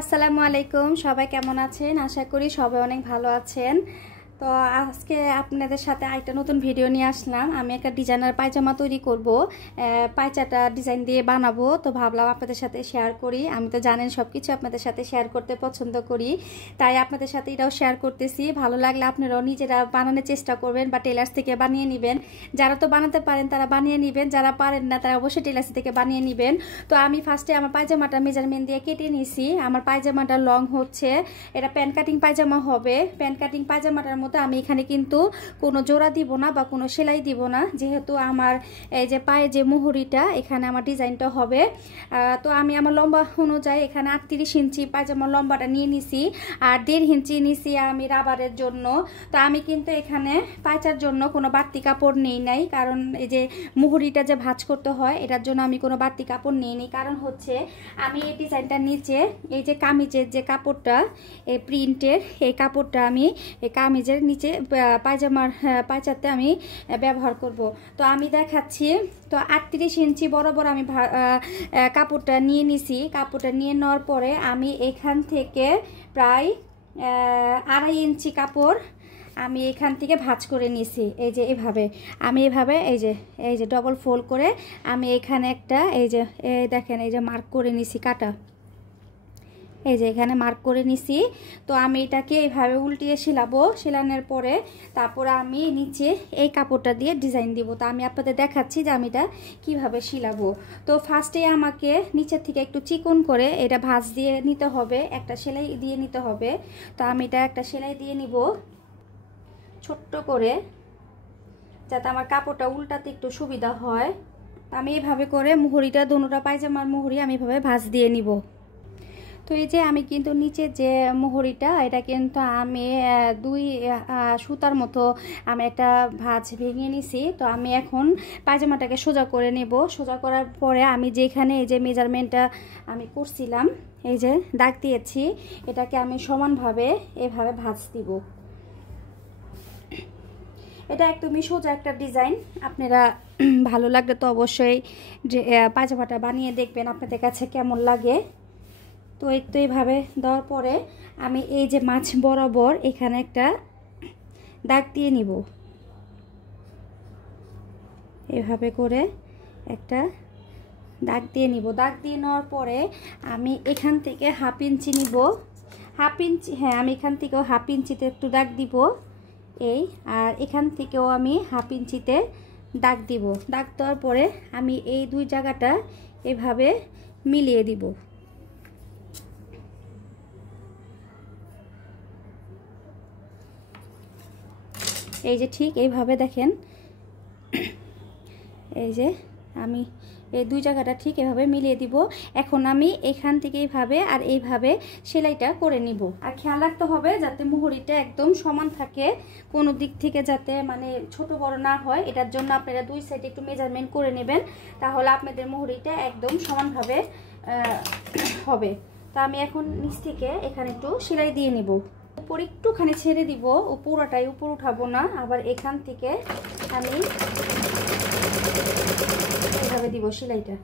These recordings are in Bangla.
আসসালামু আলাইকুম। সবাই কেমন আছেন? আশা করি সবাই অনেক ভালো আছেন। তো আজকে আপনাদের সাথে একটা নতুন ভিডিও নিয়ে আসলাম। আমি একটা ডিজাইনার পায়জামা তৈরি করব, পায়চাটা ডিজাইন দিয়ে বানাবো। তো ভাবলাম আপনাদের সাথে শেয়ার করি। আমি তো জানেন সব কিছু আপনাদের সাথে শেয়ার করতে পছন্দ করি, তাই আপনাদের সাথে এটাও শেয়ার করতেছি। ভালো লাগলে আপনারাও নিজেরা বানানোর চেষ্টা করবেন বা টেলার্স থেকে বানিয়ে নেবেন। যারা তো বানাতে পারেন তারা বানিয়ে নেবেন, যারা পারেন না তারা অবশ্যই টেলার্স থেকে বানিয়ে নেবেন। তো আমি ফার্স্টে আমার পায়জামাটা মেজারমেন্ট দিয়ে কেটে নিয়েছি। আমার পায়জামাটা লং হচ্ছে, এটা প্যান্ট কাটিং পায়জামা হবে। প্যান্ট কাটিং পায়জামাটার মতো আমি এখানে কিন্তু কোনো জোড়া দিব না বা কোনো সেলাই দিব না, যেহেতু আমার এই যে পায়ে যে মুহুরিটা এখানে আমার ডিজাইনটা হবে। তো আমি আমার লম্বা অনুযায়ী এখানে 38 ইঞ্চি পায়জামার লম্বাটা নিয়ে নিছি, আর 1.5 ইঞ্চি নিছি আমি রাবারের জন্য। তো আমি কিন্তু এখানে পায়চার জন্য কোনো বাড়তি কাপড় নেই নাই, কারণ এই যে মুহুরিটা যে ভাঁজ করতে হয় এটার জন্য আমি কোনো বাড়তি কাপড় নিই নি। কারণ হচ্ছে আমি এই ডিজাইনটার নিচে এই যে কামিজের যে কাপড়টা, এই প্রিন্টের এই কাপড়টা আমি এই কামিজের নিচে পায়জামার পায়চাতে আমি ব্যবহার করব। তো আমি দেখাচ্ছি। তো 38 ইঞ্চি বরাবর আমি কাপড়টা নিয়ে নিছি। কাপড়টা নিয়ে নেওয়ার পরে আমি এখান থেকে প্রায় 2.5 ইঞ্চি কাপড় আমি এখান থেকে ভাঁজ করে নিছি। এই যে এভাবে আমি এভাবে এই যে ডবল ফোল্ড করে আমি এখানে একটা এই যে দেখেন এই যে মার্ক করে নিছি কাটা, এই যে এখানে মার্ক করে নিছি। তো আমি এটাকে এইভাবে উল্টিয়ে শিলাবো। শিলানোর পরে তারপরে আমি নিচে এই কাপড়টা দিয়ে ডিজাইন দিব। তো আমি আপনাদের দেখাচ্ছি যে আমি এটা কীভাবে শিলাবো। তো ফার্স্টে আমাকে নিচের থেকে একটু চিকন করে এটা ভাঁজ দিয়ে নিতে হবে, একটা সেলাই দিয়ে নিতে হবে। তো আমি এটা একটা সেলাই দিয়ে নিব ছোট্ট করে, যাতে আমার কাপড়টা উল্টাতে একটু সুবিধা হয়। আমি এইভাবে করে মুহুরিটা দোনোটা পায়জামার মুহুরি আমি এভাবে ভাঁজ দিয়ে নিব। তো এই যে আমি কিন্তু নিচে যে মুহুরিটা এটা কিন্তু আমি 2 সুতার মতো আমি একটা ভাঁজ ভেঙে নিছি। তো আমি এখন পায়জামাটাকে সোজা করে নেব। সোজা করার পরে আমি যেখানে এই যে মেজারমেন্টটা আমি করছিলাম, এই যে দাগ দিয়েছি, এটাকে আমি সমানভাবে এভাবে ভাঁজ দিব। এটা একদমই সোজা একটা ডিজাইন। আপনারা ভালো লাগলে তো অবশ্যই যে পায়জামাটা বানিয়ে দেখবেন আপনাদের কাছে কেমন লাগে। তো এইভাবে দেওয়ার পরে আমি এই যে মাছ বরাবর এখানে একটা দাগ দিয়ে নিব। এভাবে করে একটা দাগ দিয়ে নিব। দাগ দিয়ে নেওয়ার পরে আমি এখান থেকে 1/2 ইঞ্চি নিব। 1/2 ইঞ্চি, হ্যাঁ আমি এখান থেকেও 1/2 ইঞ্চিতে একটু দাগ দিব এই, আর এখান থেকেও আমি 1/2 ইঞ্চিতে দাগ দিব। দাগ দেওয়ার পরে আমি এই 2 জায়গাটা এভাবে মিলিয়ে দিব। এই যে ঠিক এইভাবে দেখেন, এই যে আমি এই 2 জায়গাটা ঠিক এভাবে মিলিয়ে দিব। এখন আমি এখান থেকে এইভাবে আর এইভাবে সেলাইটা করে নিব। আর খেয়াল রাখতে হবে যাতে মুহুরিটা একদম সমান থাকে, কোনো দিক থেকে যাতে মানে ছোট বড় না হয়। এটার জন্য আপনারা 2 সাইডে একটু মেজারমেন্ট করে নেবেন, তাহলে আপনাদের মুহুরিটা একদম সমানভাবে হবে। তো আমি এখন নিচ থেকে এখানে একটু সেলাই দিয়ে নিব। উপর একটুখানি ছেড়ে দিব, পুরোটাই উপর উঠাবো না। আবার এখান থেকে আমি এইভাবে দিব সেলাইটা।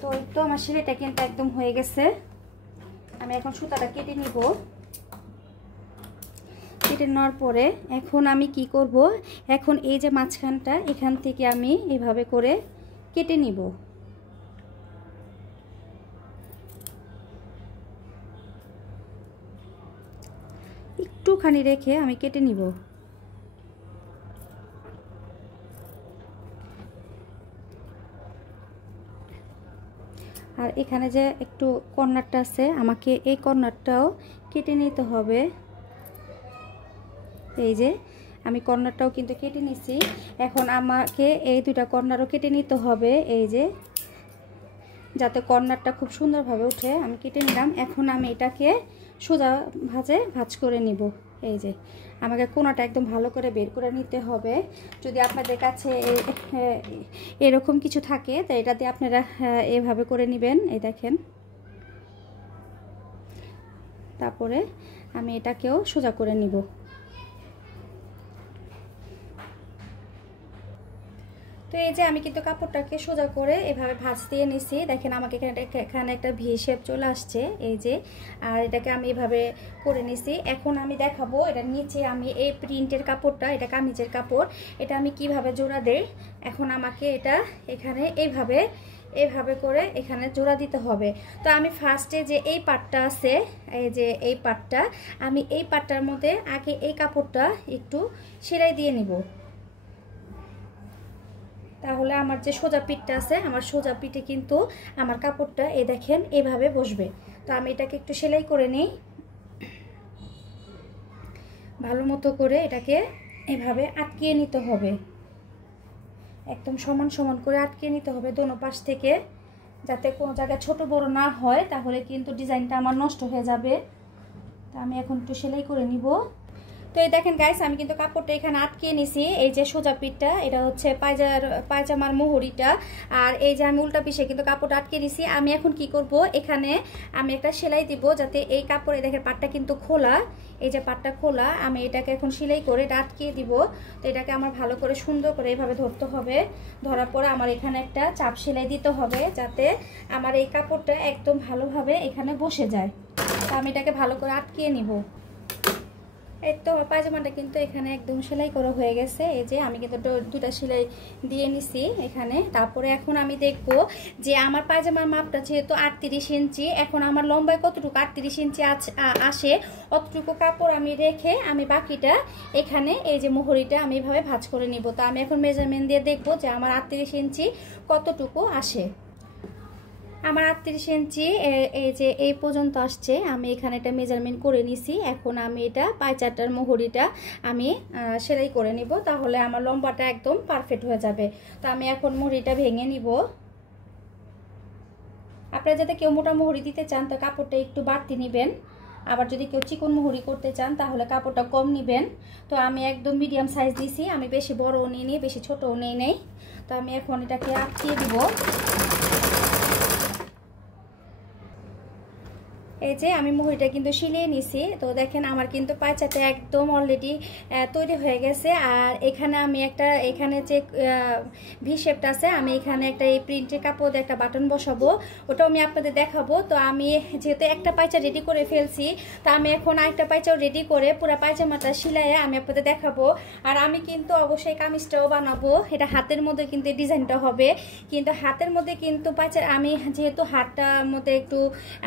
তো এই তো আমার সেলাইটা কিন্তু একদম হয়ে গেছে। আমি এখন সুতাটা কেটে নিব। কেটে নেওয়ার পরে এখন আমি কি করব, এখন এই যে মাঝখানটা এখান থেকে আমি এইভাবে করে কেটে নিব। একটুখানি রেখে আমি কেটে নিব। আর এখানে যে একটু কর্নারটা আছে, আমাকে এই কর্নারটাও কেটে নিতে হবে। এই যে আমি কর্নারটাও কিন্তু কেটে নিছি। এখন আমাকে এই 2টা কর্নারও কেটে নিতে হবে, এই যে যাতে কর্নারটা খুব সুন্দরভাবে উঠে। আমি কেটে নিলাম। এখন আমি এটাকে সোজা ভাঁজ করে নিব। এই যে আমাকে কোনাটা একদম ভালো করে বের করে নিতে হবে। যদি আপনাদের কাছে এরকম কিছু থাকে তো এটাতে আপনারা এভাবে করে নেবেন। এই দেখেন, তারপরে আমি এটাকেও সোজা করে নিব। তো এই যে আমি কিন্তু কাপড়টাকে সোজা করে এভাবে ভাঁজ দিয়ে নিছি। দেখেন আমাকে এখানে একটা ভি শেপ চলে আসছে এই যে, আর এটাকে আমি এভাবে করে নিছি। এখন আমি দেখাবো এটা নিচে আমি এই প্রিন্টের কাপড়টা, এটা কামিজের কাপড়, এটা আমি কিভাবে জোড়া দেই। এখন আমাকে এটা এখানে এইভাবে করে এখানে জোড়া দিতে হবে। তো আমি ফার্স্টে যে এই পাটটা আছে, এই যে এই পাটটা, আমি এই পাটটার মধ্যে আগে এই কাপড়টা একটু সেলাই দিয়ে নিব। তাহলে আমার যে সোজা পিঠটা আছে, আমার সোজা পিঠে কিন্তু আমার কাপড়টা এই দেখেন এভাবে বসবে। তো আমি এটাকে একটু সেলাই করে নিই ভালো মতো করে, এটাকে এভাবে আটকিয়ে নিতে হবে, একদম সমান সমান করে আটকিয়ে নিতে হবে দোনো পাশ থেকে, যাতে কোনো জায়গায় ছোট বড় না হয়, তাহলে কিন্তু ডিজাইনটা আমার নষ্ট হয়ে যাবে। তো আমি এখন একটু সেলাই করে নিব। তো এই দেখেন গাইস, আমি কিন্তু কাপড়টা এখানে আটকিয়ে নিছি। এই যে সোজা পিঠটা, এটা হচ্ছে পায়জামার মোহরিটা, আর এই যে আমি উল্টা পিঠে কিন্তু কাপড়টা আটকে নিছি। আমি এখন কি করব, এখানে আমি একটা সেলাই দিব, যাতে এই কাপড়ে দেখেন পাটটা কিন্তু খোলা, এই যে পাটটা খোলা, আমি এটাকে এখন সেলাই করে এটা আটকিয়ে দিব। তো এটাকে আমার ভালো করে সুন্দর করে এভাবে ধরতে হবে। ধরার পরে আমার এখানে একটা চাপ সেলাই দিতে হবে, যাতে আমার এই কাপড়টা একদম ভালোভাবে এখানে বসে যায়। তো আমি এটাকে ভালো করে আটকিয়ে নিব। এই তো পায়জামাটা কিন্তু এখানে একদম সেলাই করা হয়ে গেছে। এই যে আমি কিন্তু দুটা সেলাই দিয়ে নিছি এখানে। তারপরে এখন আমি দেখব যে আমার পায়জামার মাপটা যেহেতু 38 ইঞ্চি, এখন আমার লম্বায় কতটুকু 38 ইঞ্চি আসে, অতটুকু কাপড় আমি রেখে আমি বাকিটা এখানে এই যে মোহরিটা আমি এভাবে ভাঁজ করে নিব। তো আমি এখন মেজারমেন্ট দিয়ে দেখব যে আমার 38 ইঞ্চি কতটুকু আসে। আমার 38 ইঞ্চি এই যে এই পর্যন্ত আসছে, আমি এখানে এটা মেজারমেন্ট করে নিছি। এখন আমি এটা পায়চাটার মোহরিটা আমি সেলাই করে নিব, তাহলে আমার লম্বাটা একদম পারফেক্ট হয়ে যাবে। তো আমি এখন মোহরিটা ভেঙে নিব। আপনারা যাতে কেউ মোটা মোহরি দিতে চান তো কাপড়টা একটু বাড়তি নেবেন, আবার যদি কেউ চিকন মোহরি করতে চান তাহলে কাপড়টা কম নেবেন। তো আমি একদম মিডিয়াম সাইজ দিছি, আমি বেশি বড়ও নিইনি বেশি ছোটও নেই। তো আমি এখন এটাকে আটকিয়ে দিব। এই যে আমি মোহরিটা কিন্তু সিলিয়ে নিছি। তো দেখেন আমার কিন্তু পায়চাটা একদম অলরেডি তৈরি হয়ে গেছে। আর এখানে আমি একটা, এখানে যে ভি শেপটা আছে, আমি এখানে একটা এই প্রিন্টের কাপড় দিয়ে একটা বাটন বসাবো, ওটাও আমি আপনাদের দেখাবো। তো আমি যেহেতু একটা পায়চা রেডি করে ফেলছি, তো আমি এখন আরেকটা পায়চাও রেডি করে পুরো পায়জামাটা সিলাইয়ে আমি আপনাদের দেখাবো। আর আমি কিন্তু অবশ্যই কামিজটাও বানাবো, এটা হাতের মধ্যে কিন্তু ডিজাইনটা হবে, কিন্তু হাতের মধ্যে কিন্তু পায়চা আমি যেহেতু হাতটার মধ্যে একটু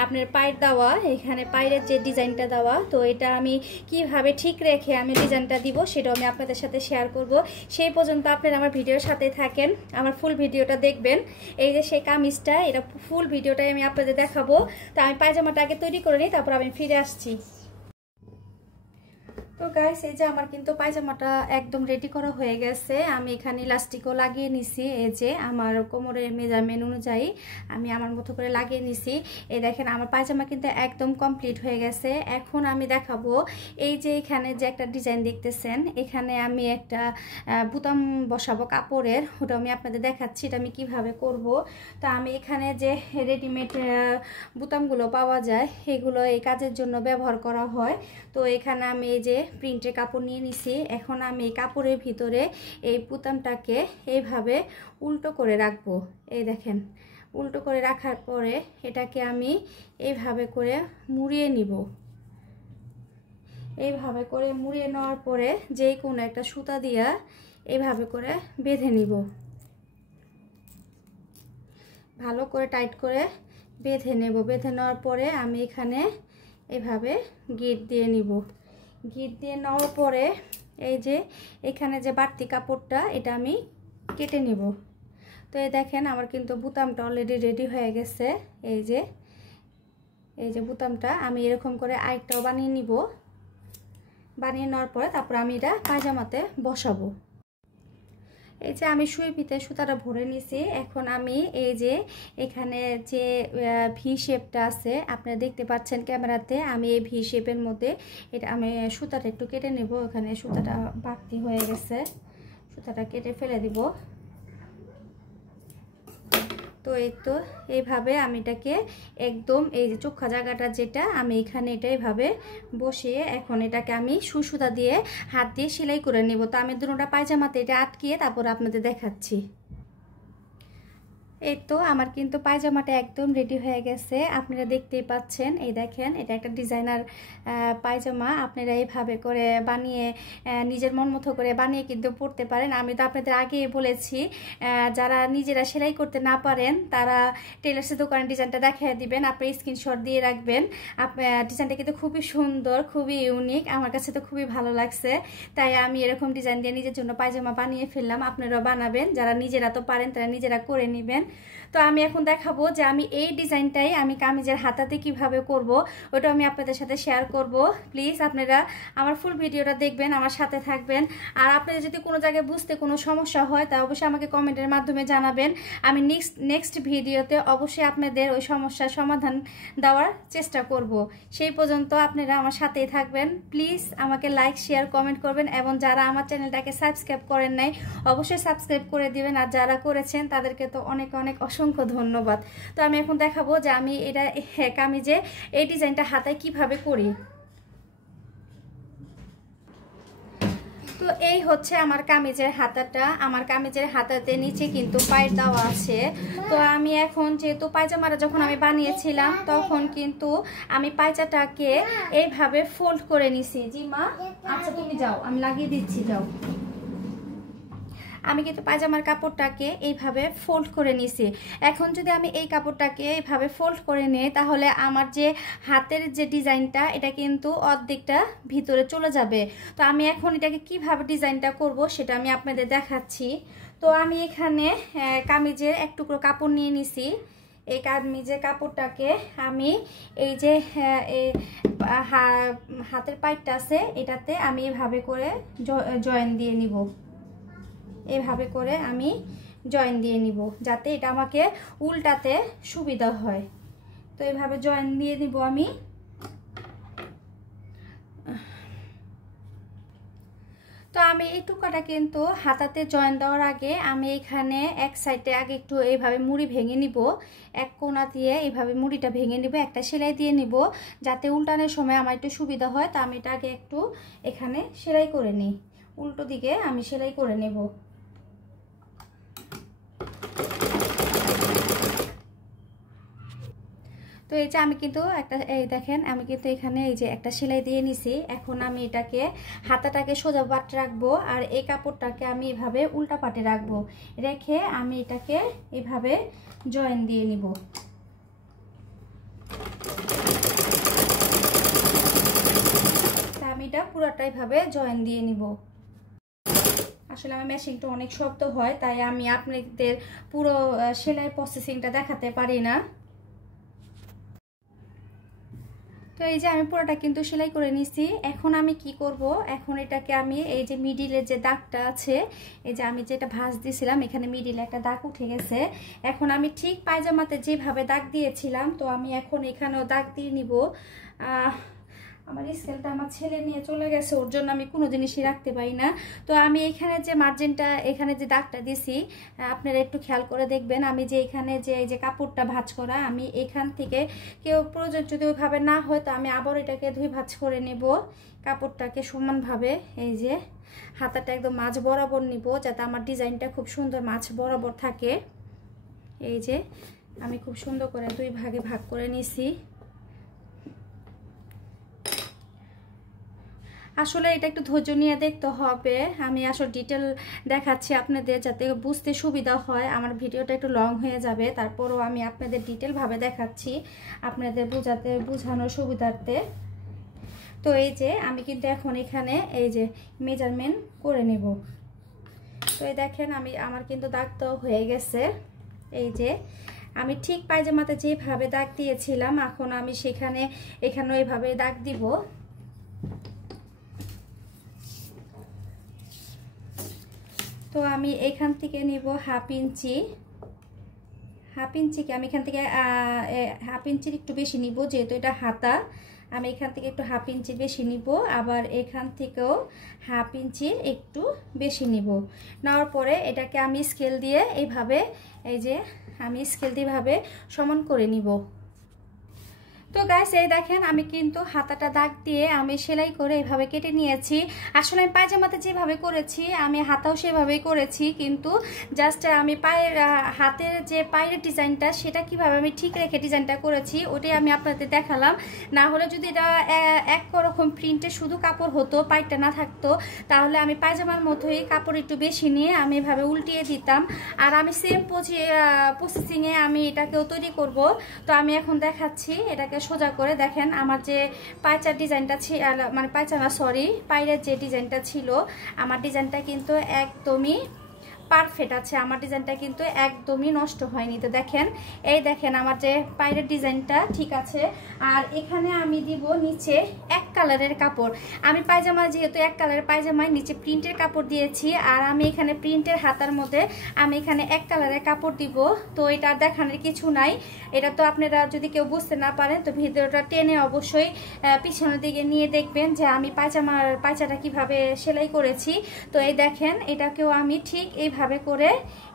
আপনার পায়ের দেওয়া, এখানে পায়ের যে ডিজাইনটা দেওয়া, তো এটা আমি কিভাবে ঠিক রেখে আমি ডিজাইনটা দিব সেটাও আমি আপনাদের সাথে শেয়ার করব। সেই পর্যন্ত আপনারা আমার ভিডিওর সাথে থাকেন, আমার ফুল ভিডিওটা দেখবেন। এই যে সেই কামিজটা, এটা ফুল ভিডিওটাই আমি আপনাদের দেখাবো। তো আমি পায়জামাটা আগে তৈরি করে নিই, তারপর আমি ফিরে আসছি। তো গাইস, এই যে আমার কিন্তু পায়জামাটা একদম রেডি করা হয়ে গেছে। আমি এখানে ইলাস্টিকও লাগিয়ে নিছি, এই যে আমার কোমরের মেজারমেন্ট অনুযায়ী আমি আমার মতো করে লাগিয়ে নিছি। এই দেখেন আমার পায়জামা কিন্তু একদম কমপ্লিট হয়ে গেছে। এখন আমি দেখাবো এই যে এখানে যে একটা ডিজাইন দেখতেছেন, এখানে আমি একটা বুতাম বসাবো কাপড়ের, ওটা আমি আপনাদের দেখাচ্ছি এটা আমি কিভাবে করব। তো আমি এখানে যে রেডিমেড বুতামগুলো পাওয়া যায়, এগুলো এই কাজের জন্য ব্যবহার করা হয়। তো এখানে আমি এই যে প্রিন্টের কাপড় নিয়ে নিছি। এখন আমি এই কাপড়ের ভিতরে এই বুতামটাকে এইভাবে উল্টো করে রাখবো। এই দেখেন উল্টো করে রাখার পরে এটাকে আমি এইভাবে করে মুড়িয়ে নিব। এইভাবে করে মুড়িয়ে নেওয়ার পরে যেই কোনো একটা সুতা দিয়া এইভাবে করে বেঁধে নিব, ভালো করে টাইট করে বেঁধে নেব। বেঁধে নেওয়ার পরে আমি এখানে এভাবে গিট দিয়ে নিব। গিট দিয়ে নেওয়ার পরে এই যে এখানে যে বাড়তি কাপড়টা এটা আমি কেটে নিব। তো এই দেখেন আমার কিন্তু বুতামটা অলরেডি রেডি হয়ে গেছে। এই যে বুতামটা আমি এরকম করে আরেকটাও বানিয়ে নিব। বানিয়ে নেওয়ার পরে তারপর আমি এটা পায়জামাতে বসাবো। এই যে আমি সুই ভিতরে সুতাটা ভরে নিছি। এখন আমি এই যে এখানে যে ভি শেপটা আছে আপনারা দেখতে পাচ্ছেন ক্যামেরাতে, আমি এই ভি শেপের মধ্যে এটা আমি সুতাটা একটু কেটে নেব। এখানে সুতাটা বাড়তি হয়ে গেছে, সুতাটা কেটে ফেলে দিব। তো এই তো এইভাবে আমি এটাকে একদম এই যে চোখা জায়গাটা যেটা আমি এখানে এটা এইভাবে বসিয়ে এখন এটাকে আমি সুতা দিয়ে হাত দিয়ে সেলাই করে নেব। তো আমি দুটোটা পায়জামাতে এটা আটকিয়ে তারপর আপনাদের দেখাচ্ছি। এই তো আমার কিন্তু পায়জামাটা একদম রেডি হয়ে গেছে, আপনারা দেখতেই পাচ্ছেন। এই দেখেন, এটা একটা ডিজাইনার পায়জামা। আপনারা এইভাবে করে বানিয়ে নিজের মন মতো করে বানিয়ে কিন্তু পরতে পারেন। আমি তো আপনাদের আগেই বলেছি, যারা নিজেরা সেলাই করতে না পারেন তারা টেলার্সের দোকানের ডিজাইনটা দেখিয়ে দিবেন, আপনি স্ক্রিনশট দিয়ে রাখবেন। ডিজাইনটা কিন্তু খুবই সুন্দর, খুবই ইউনিক, আমার কাছে তো খুবই ভালো লাগছে। তাই আমি এরকম ডিজাইন দিয়ে নিজের জন্য পায়জামা বানিয়ে ফেললাম। আপনারাও বানাবেন, যারা নিজেরা তো পারেন তারা নিজেরা করে নেবেন। তো আমি এখন দেখাবো যে আমি এই ডিজাইনটাই আমি কামিজের হাতাতে কিভাবে করব, ওটা আমি আপনাদের সাথে শেয়ার করব। প্লিজ আপনারা আমার ফুল ভিডিওটা দেখবেন, আমার সাথে থাকবেন। আর আপনাদের যদি কোনো জায়গায় বুঝতে কোনো সমস্যা হয় তা অবশ্যই আমাকে কমেন্টের মাধ্যমে জানাবেন। আমি নেক্সট ভিডিওতে অবশ্যই আপনাদের ওই সমস্যার সমাধান দেওয়ার চেষ্টা করব। সেই পর্যন্ত আপনারা আমার সাথেই থাকবেন। প্লিজ আমাকে লাইক, শেয়ার, কমেন্ট করবেন, এবং যারা আমার চ্যানেলটাকে সাবস্ক্রাইব করেন নাই অবশ্যই সাবস্ক্রাইব করে দিবেন, আর যারা করেছেন তাদেরকে তো অনেক অনেক অসংখ্য ধন্যবাদ। তো আমি এখন দেখাবো যে আমি এটা কামিজে এই ডিজাইনটা হাতায় কিভাবে করি। তো এই হচ্ছে আমার কামিজের হাতাটা। আমার কামিজের হাতাতে নিচে কিন্তু পায়ের দেওয়া আছে। তো আমি এখন যেহেতু পায়জামাটা যখন আমি বানিয়েছিলাম তখন কিন্তু আমি পায়জাটাকে এইভাবে ফোল্ড করে নিছি। জি মা, আচ্ছা তুমি যাও, আমি লাগিয়ে দিচ্ছি, যাও। আমি কিন্তু পায়জামার কাপড়টাকে এইভাবে ফোল্ড করে নিছি। এখন যদি আমি এই কাপড়টাকে এইভাবে ফোল্ড করে নিই তাহলে আমার যে হাতের যে ডিজাইনটা এটা কিন্তু অর্ধেকটা ভিতরে চলে যাবে। তো আমি এখন এটাকে কিভাবে ডিজাইনটা করব সেটা আমি আপনাদের দেখাচ্ছি। তো আমি এখানে কামিজের এক টুকরো কাপড় নিয়ে নিছি। এই কামিজের কাপড়টাকে আমি এই যে হাতের পাইপটা আছে এটাতে আমি এভাবে করে জয়েন দিয়ে নিব। এভাবে করে আমি জয়েন দিয়ে নিব যাতে এটা আমাকে উল্টাতে সুবিধা হয়। তো এভাবে জয়েন দিয়ে নিব আমি। তো আমি এই টুকাটা কিন্তু হাতাতে জয়েন দেওয়ার আগে আমি এখানে এক সাইডে আগে একটু এইভাবে মুড়ি ভেঙে নিব, এক কোণা দিয়ে এইভাবে মুড়িটা ভেঙে নিব, একটা সেলাই দিয়ে নিব যাতে উল্টানোর সময় আমার একটু সুবিধা হয়। তো আমি এটা আগে একটু এখানে সেলাই করে নিই, উল্টো দিকে আমি সেলাই করে নেব। তো এই যে আমি কিন্তু এই দেখেন আমি কিন্তু এখানে এই যে একটা সেলাই দিয়ে নিছি। এখন আমি এটাকে হাতাটাকে সোজা পাটে রাখবো আর এই কাপড়টাকে আমি এভাবে উল্টা পাটে রাখবো, রেখে আমি এটাকে এভাবে জয়েন দিয়ে নিব। আমি এটা পুরোটা এভাবে জয়েন দিয়ে নিব। আসলে আমার মেশিনটা অনেক শক্ত হয় তাই আমি আপনাদের পুরো সেলাই প্রসেসিংটা দেখাতে পারি না। তো এই যে আমি পুরোটা কিন্তু সেলাই করে নিছি। এখন আমি কি করব, এখন এটাকে আমি এই যে মিডিলের যে দাগটা আছে, এই যে আমি যেটা ভাঁজ দিয়েছিলাম এখানে মিডিলে একটা দাগ উঠে গেছে। এখন আমি ঠিক পায়জামাতে যেভাবে দাগ দিয়েছিলাম তো আমি এখন এখানেও দাগ দিয়ে নিব। আমার স্কেলটা আমার ছেলে নিয়ে চলে গেছে, ওর জন্য আমি কোনো জিনিসই রাখতে পারি না। তো আমি এখানে যে মার্জিনটা এখানে যে দাগটা দিছি আপনারা একটু খেয়াল করে দেখবেন। আমি যে এখানে যে এই যে কাপড়টা ভাঁজ করা, আমি এখান থেকে কেউ প্রয়োজন যদি ওইভাবে না হয় তো আমি আবার এটাকে ধুই ভাঁজ করে নেব কাপড়টাকে সমানভাবে। এই যে হাতাটা একদম মাঝ বরাবর নিব যাতে আমার ডিজাইনটা খুব সুন্দর মাঝ বরাবর থাকে। এই যে আমি খুব সুন্দর করে দুই ভাগে ভাগ করে নিছি। আসলে এটা একটু ধৈর্য নিয়ে দেখতে হবে। আমি আসলে ডিটেল দেখাচ্ছি আপনাদের যাতে বুঝতে সুবিধা হয়। আমার ভিডিওটা একটু লং হয়ে যাবে, তারপরও আমি আপনাদের ডিটেলভাবে দেখাচ্ছি আপনাদের বোঝানোর সুবিধার্থে। তো এই যে আমি কিন্তু এখন এখানে এই যে মেজারমেন্ট করে নেব। তো এই দেখেন আমার কিন্তু দাগটাও হয়ে গেছে। এই যে আমি ঠিক পায়জামাতে যেভাবে দাগ দিয়েছিলাম এখন আমি এখানেও এইভাবে দাগ দিব। তো আমি এখান থেকে নিব হাফ ইঞ্চিকে আমি এখান থেকে হাফ ইঞ্চির একটু বেশি নিব, যেহেতু এটা হাতা আমি এখান থেকে একটু হাফ ইঞ্চি বেশি নিব, আবার এখান থেকেও হাফ ইঞ্চির একটু বেশি নিব। নেওয়ার পরে এটাকে আমি স্কেল দিয়ে এইভাবে এই যে আমি স্কেল দিয়ে ভাবে সমান করে নিব। তো গাইস এই দেখেন আমি কিন্তু হাতাটা দাগ দিয়ে আমি সেলাই করে এভাবে কেটে নিয়েছি। আসলে আমি পায়জামাতে যেভাবে করেছি আমি হাতাও সেভাবেই করেছি, কিন্তু জাস্ট আমি পায়ের হাতের যে পায়ের ডিজাইনটা সেটা কিভাবে আমি ঠিক রেখে ডিজাইনটা করেছি ওটাই আমি আপনাদের দেখালাম। না হলে যদি এটা একরকম প্রিন্টে শুধু কাপড় হতো, পাইটা না থাকতো, তাহলে আমি পায়জামার মতোই কাপড় একটু বেশি নিয়ে আমি এভাবে উল্টিয়ে দিতাম। আর আমি সেম প্রসেসিংয়ে আমি এটাকেও তৈরি করব। তো আমি এখন দেখাচ্ছি এটাকে সোজা করে। দেখেন আমার যে পায়চার ডিজাইনটা ছিল, মানে পায়চা না সরি পায়ের যে ডিজাইনটা ছিল, আমার ডিজাইনটা কিন্তু একদমই পারফেক্ট আছে, আমার ডিজাইনটা কিন্তু একদমই নষ্ট হয়নি। তো দেখেন এই দেখেন আমার যে পায়ের ডিজাইনটা ঠিক আছে। আর এখানে আমি দিব নিচে এক কালারের কাপড়। আমি পায়জামা যেহেতু এক কালারের পায়জামায় নিচে প্রিন্টের কাপড় দিয়েছি, আর আমি এখানে প্রিন্টের হাতার মধ্যে আমি এখানে এক কালারের কাপড় দিব। তো এটা দেখানোর কিছু নাই, এটা তো আপনারা যদি কেউ বুঝতে না পারেন তো ভিডিওটা টেনে অবশ্যই পিছনের দিকে নিয়ে দেখবেন যে আমি পায়চাটা কিভাবে সেলাই করেছি। তো এই দেখেন এটাকেও আমি ঠিক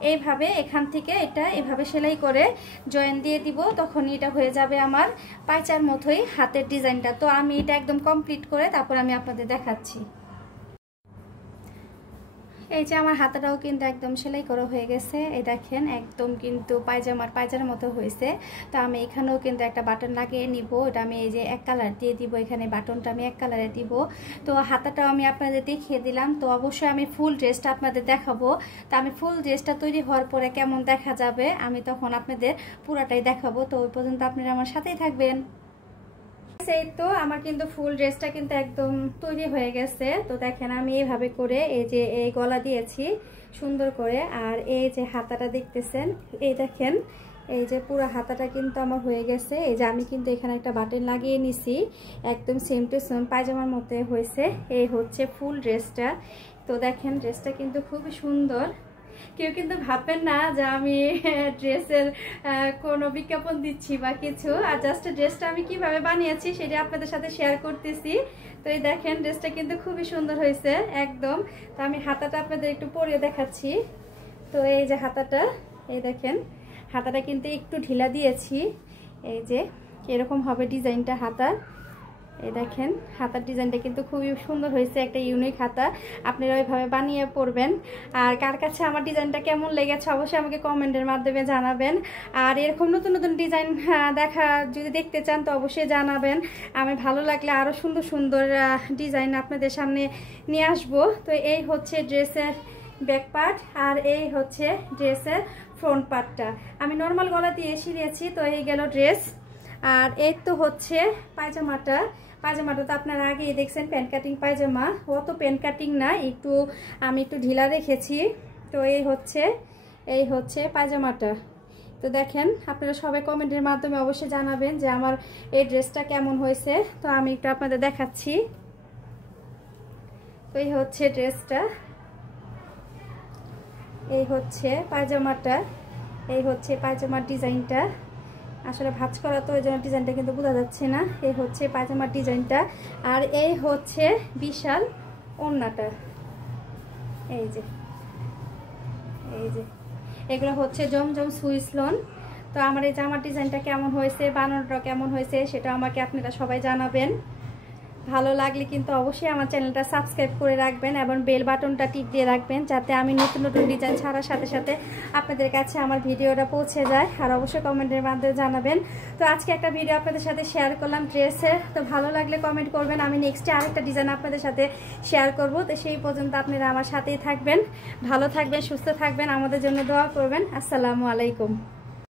এইভাবে এখান থেকে এটা এভাবে সেলাই করে জয়েন দিয়ে দিব, তখনই এটা হয়ে যাবে আমার পায়চার মতোই হাতের ডিজাইনটা। তো আমি এটা একদম কমপ্লিট করে তারপর আমি আপনাদের দেখাচ্ছি। এই যে আমার হাতাটাও কিন্তু একদম সেলাই করা হয়ে গেছে, এই দেখেন একদম কিন্তু পায়জামার মতো হয়েছে। তো আমি এখানেও কিন্তু একটা বাটন লাগিয়ে নিব, এটা আমি এই যে এক কালার দিয়ে দিব, এখানে বাটনটা আমি এক কালারে দিব। তো হাতাটাও আমি আপনাদের দেখিয়ে দিলাম। তো অবশ্যই আমি ফুল ড্রেসটা আপনাদের দেখাবো। তো আমি ফুল ড্রেসটা তৈরি হওয়ার পরে কেমন দেখা যাবে আমি তখন আপনাদের পুরাটাই দেখাবো। তো ওই পর্যন্ত আপনারা আমার সাথেই থাকবেন। এই তো আমার কিন্তু ফুল ড্রেসটা কিন্তু একদম তৈরি হয়ে গেছে। তো দেখেন আমি এইভাবে করে এই যে এই গলা দিয়েছি সুন্দর করে, আর এই যে হাতাটা দেখতেছেন এই দেখেন এই যে পুরো হাতাটা কিন্তু আমার হয়ে গেছে। এই যে আমি কিন্তু এখানে একটা বাটন লাগিয়ে নিছি, একদম সেম টু সেম পায়জামার মতো হয়েছে। এই হচ্ছে ফুল ড্রেসটা। তো দেখেন ড্রেসটা কিন্তু খুবই সুন্দর। কেউ কিন্তু ভাববেন না যে আমি ড্রেসের কোনো বিজ্ঞাপন দিচ্ছি বা কিছু, আর জাস্ট ড্রেসটা আমি কিভাবে বানিয়েছি সেটা আপনাদের সাথে শেয়ার করতেছি। তো এই দেখেন ড্রেসটা কিন্তু খুবই সুন্দর হয়েছে একদম। তো আমি হাতাটা আপনাদের একটু পরিয়ে দেখাচ্ছি। তো এই যে হাতাটা, এই দেখেন হাতাটা কিন্তু একটু ঢিলা দিয়েছি, এই যে এরকম হবে ডিজাইনটা হাতার। এই দেখেন হাতার ডিজাইনটা কিন্তু খুবই সুন্দর হয়েছে, একটা ইউনিক হাতা। আপনারা ওইভাবে বানিয়ে পরবেন। আর কার কাছে আমার ডিজাইনটা কেমন লেগেছে অবশ্যই আমাকে কমেন্টের মাধ্যমে জানাবেন। আর এরকম নতুন নতুন ডিজাইন যদি দেখতে চান তো অবশ্যই জানাবেন। আমি ভালো লাগলে আরও সুন্দর সুন্দর ডিজাইন আপনাদের সামনে নিয়ে আসবো। তো এই হচ্ছে ড্রেসের ব্যাক পার্ট, আর এই হচ্ছে ড্রেসের ফ্রন্ট পার্টটা। আমি নর্মাল গলা দিয়ে সিরিয়েছি। তো এই গেল ড্রেস। আর এই তো হচ্ছে পায়জামাটা তো আপনারা আগেই দেখছেন প্যান্ট কাটিং পায়জামা, অত প্যান্ট কাটিং না, আমি একটু ঢিলা রেখেছি। তো এই হচ্ছে পায়জামাটা। তো দেখেন আপনারা সবাই কমেন্টের মাধ্যমে অবশ্যই জানাবেন যে আমার এই ড্রেসটা কেমন হয়েছে। তো আমি একটু আপনাদের দেখাচ্ছি। তো এই হচ্ছে ড্রেসটা, এই হচ্ছে পায়জামাটা, এই হচ্ছে পায়জামার ডিজাইনটা। আসলে ভাঁজ করা তো ওই জন্য ডিজাইনটা কিন্তু বোঝা যাচ্ছে না। এই হচ্ছে পায়জামার ডিজাইনটা, আর এই হচ্ছে বিশাল ওড়নাটা। এই যে এগুলো হচ্ছে জমজম সুইস লোন। তো আমার এই জামার ডিজাইনটা কেমন হয়েছে, বানানোটা কেমন হয়েছে সেটা আমাকে আপনারা সবাই জানাবেন। ভালো লাগলে কিন্তু অবশ্যই আমার চ্যানেলটা সাবস্ক্রাইব করে রাখবেন এবং বেল বাটনটা টিপ দিয়ে রাখবেন, যাতে আমি নতুন নতুন ডিজাইন ছাড়ার সাথে সাথে আপনাদের কাছে আমার ভিডিওটা পৌঁছে যায়। আর অবশ্যই কমেন্টের মাধ্যমে জানাবেন। তো আজকে একটা ভিডিও আপনাদের সাথে শেয়ার করলাম ড্রেসের। তো ভালো লাগলে কমেন্ট করবেন, আমি নেক্সটে আরেকটা ডিজাইন আপনাদের সাথে শেয়ার করব। তো সেই পর্যন্ত আপনারা আমার সাথেই থাকবেন, ভালো থাকবেন, সুস্থ থাকবেন, আমাদের জন্য দোয়া করবেন। আসসালামু আলাইকুম।